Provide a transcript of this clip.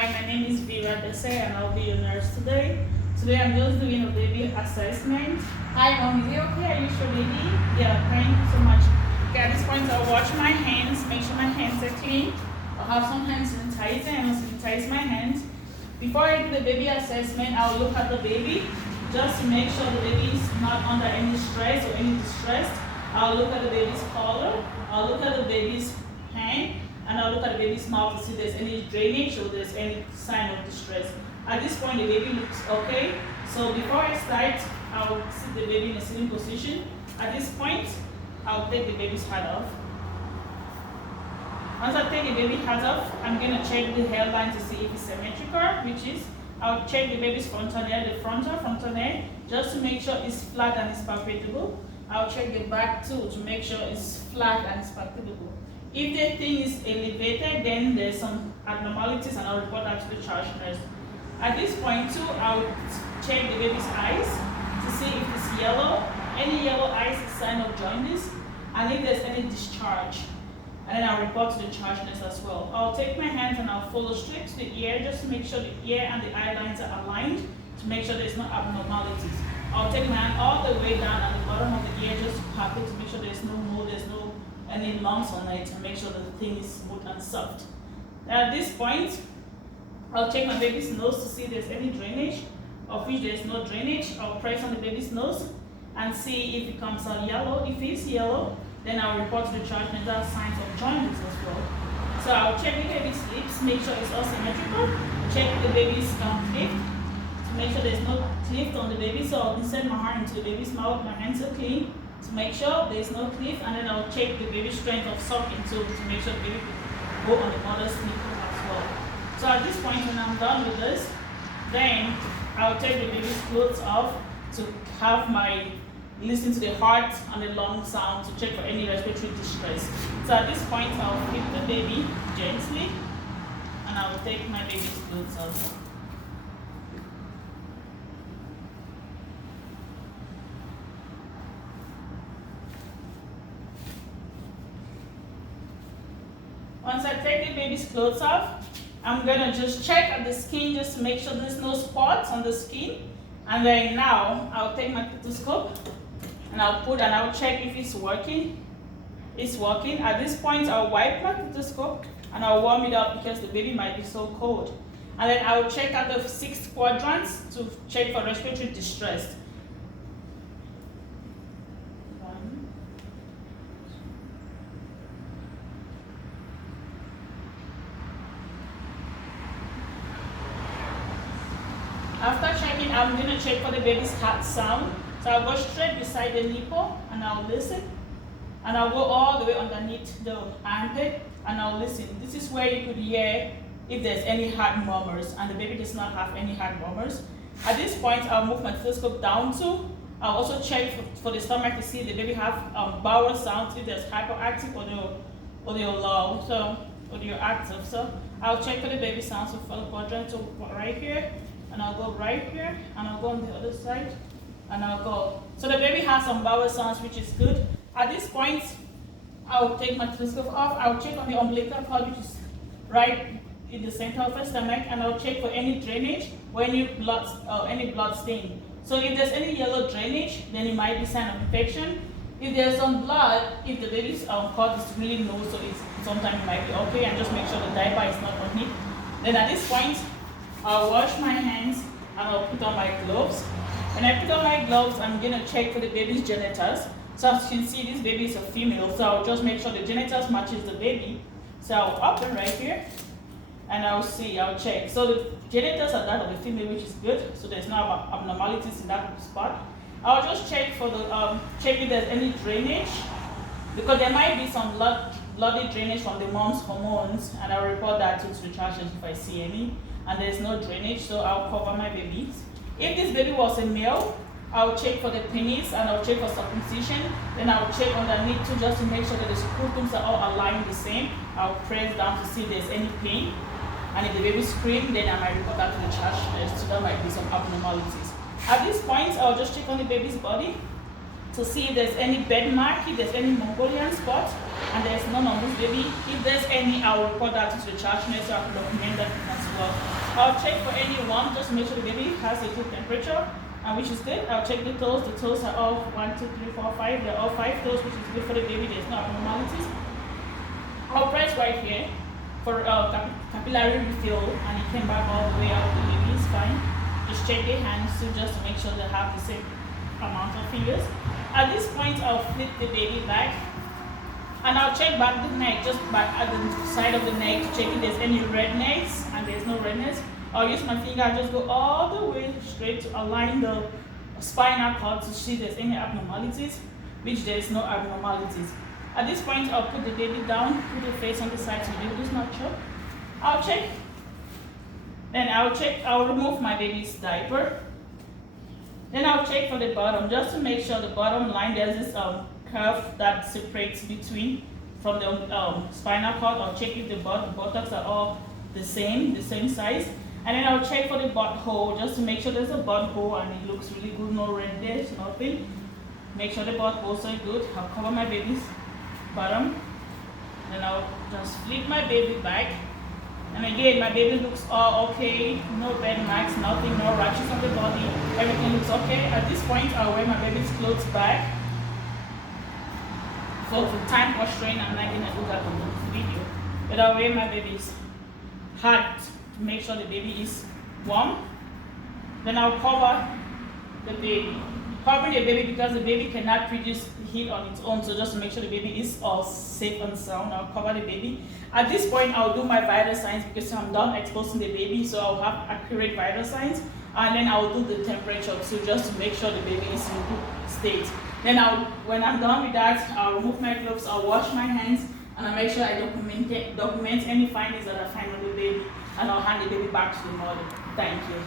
Hi, my name is Vera Dese and I'll be your nurse today. Today I'm just doing a baby assessment. Hi mom, is it okay? Are you sure baby? Yeah, thank you so much. Okay, at this point I'll wash my hands, make sure my hands are clean. I'll have some hand sanitizer and I'll sanitize my hands. Before I do the baby assessment, I'll look at the baby just to make sure the baby is not under any stress or any distress. I'll look at the baby's collar, I'll look at the baby's hand, and I'll look at the baby's mouth to see if there's any drainage or there's any sign of distress. At this point, the baby looks okay. So before I start, I'll sit the baby in a sitting position. At this point, I'll take the baby's hat off. Once I take the baby's hat off, I'm going to check the hairline to see if it's symmetrical, which is, I'll check the baby's frontal hair, the frontal hair, just to make sure it's flat and it's palpable. I'll check the back too to make sure it's flat and it's palpable. If the thing is elevated, then there's some abnormalities and I'll report that to the charge nurse. At this point too, I'll check the baby's eyes to see if it's yellow. Any yellow eyes is a sign of jaundice, and if there's any discharge. And then I'll report to the charge nurse as well. I'll take my hands and I'll follow straight to the ear just to make sure the ear and the eye lines are aligned to make sure there's no abnormalities. I'll take my hand all the way down at the bottom of the ear just to pat it to make sure there's no mold, there's no any lumps on it, and make sure that the thing is smooth and soft. At this point, I'll check my baby's nose to see if there's any drainage. Of which there's no drainage, I'll press on the baby's nose and see if it comes out yellow. If it's yellow, then I'll report to the charge nurse that signs of jaundice as well. So I'll check the baby's lips, make sure it's all symmetrical. Check the baby's cleft to make sure there's no cleft on the baby. So I'll insert my hand into the baby's mouth, my hands are clean to make sure there's no cleft, and then I'll check the baby's strength of sucking too to make sure the baby can go on the mother's nipple as well. So at this point, when I'm done with this, then I'll take the baby's clothes off to have my listen to the heart and the lung sound to check for any respiratory distress. So at this point, I'll flip the baby gently and I'll take my baby's clothes off. Once I take the baby's clothes off, I'm gonna just check at the skin just to make sure there's no spots on the skin. And then now I'll take my stethoscope and I'll check if it's working. It's working. At this point, I'll wipe my stethoscope and I'll warm it up because the baby might be so cold. And then I'll check out the 6 quadrants to check for respiratory distress. After checking, I'm going to check for the baby's heart sound. So I'll go straight beside the nipple and I'll listen. And I'll go all the way underneath the armpit and I'll listen. This is where you could hear if there's any heart murmurs, and the baby does not have any heart murmurs. At this point, I'll move my stethoscope down to. I'll also check for the stomach to see if the baby have bowel sounds, if there's hyperactive or they're low, or they're active. So I'll check for the baby sounds of the quadrant, so right here. And I'll go right here, and I'll go on the other side, and I'll go. So the baby has some bowel sounds, which is good. At this point, I'll take my stethoscope off. I'll check on the umbilical cord, which is right in the center of the stomach, and I'll check for any drainage or any blood stain. So if there's any yellow drainage, then it might be sign of infection. If there's some blood, if the baby's cord is really low, so sometimes it might be okay, and just make sure the diaper is not on it. Then at this point, I'll wash my hands and I'll put on my gloves. When I put on my gloves, I'm going to check for the baby's genitals. So as you can see, this baby is a female, so I'll just make sure the genitals matches the baby. So I'll open right here and I'll check. So the genitals are that of the female, which is good. So there's no abnormalities in that spot. I'll just check for check if there's any drainage, because there might be some bloody drainage from the mom's hormones, and I'll report that to the charge nurse if I see any. And there's no drainage, so I'll cover my baby. If this baby was a male, I'll check for the penis and I'll check for circumcision. Then I'll check underneath too, just to make sure that the scrotums are all aligned the same. I'll press down to see if there's any pain. And if the baby screams, then I might report that to the charge nurse, so there might be some abnormalities. At this point, I'll just check on the baby's body to see if there's any bed mark, if there's any Mongolian spot. and there's none on this baby. If there's any, I'll report that to the charge nurse so I can document that as well. I'll check for any one, just to make sure the baby has a good temperature, and which is good. I'll check the toes. The toes are all 1, 2, 3, 4, 5. They're all 5 toes, which is good for the baby. There's no abnormalities. I'll press right here for capillary refill, and it came back all the way out. The baby is fine. Just check the hands too, just to make sure they have the same amount of fingers. At this point, I'll flip the baby back, and I'll check back the neck, just back at the side of the neck, to check if there's any redness, and there's no redness. I'll use my finger, just go all the way straight to align the spinal cord to see if there's any abnormalities, which there is no abnormalities. At this point, I'll put the baby down, put the face on the side so the baby does not choke. I'll check. Then I'll remove my baby's diaper. Then I'll check for the bottom, just to make sure the bottom line, there's this curve that separates between from the spinal cord. I'll check if the buttocks are all the same size. And then I'll check for the butthole, just to make sure there's a butthole and it looks really good, no redness, nothing. Make sure the buttholes are good. I'll cover my baby's bottom. Then I'll just flip my baby back. And again, my baby looks all okay, no bed marks, nothing, no rashes on the body, everything looks okay. At this point, I'll wear my baby's clothes back. So for time constraint, I'm not gonna do that on the video. But I'll wear my baby's hat to make sure the baby is warm. Then I'll cover the baby. Covering the baby because the baby cannot produce heat on its own, so just to make sure the baby is all safe and sound, I'll cover the baby. At this point, I'll do my vital signs because I'm done exposing the baby, so I'll have accurate vital signs, and then I'll do the temperature too, just to make sure the baby is in good state. Then when I'm done with that, I'll remove my gloves, I'll wash my hands, and I'll make sure I document any findings that I find on the baby, and I'll hand the baby back to the mother. Thank you.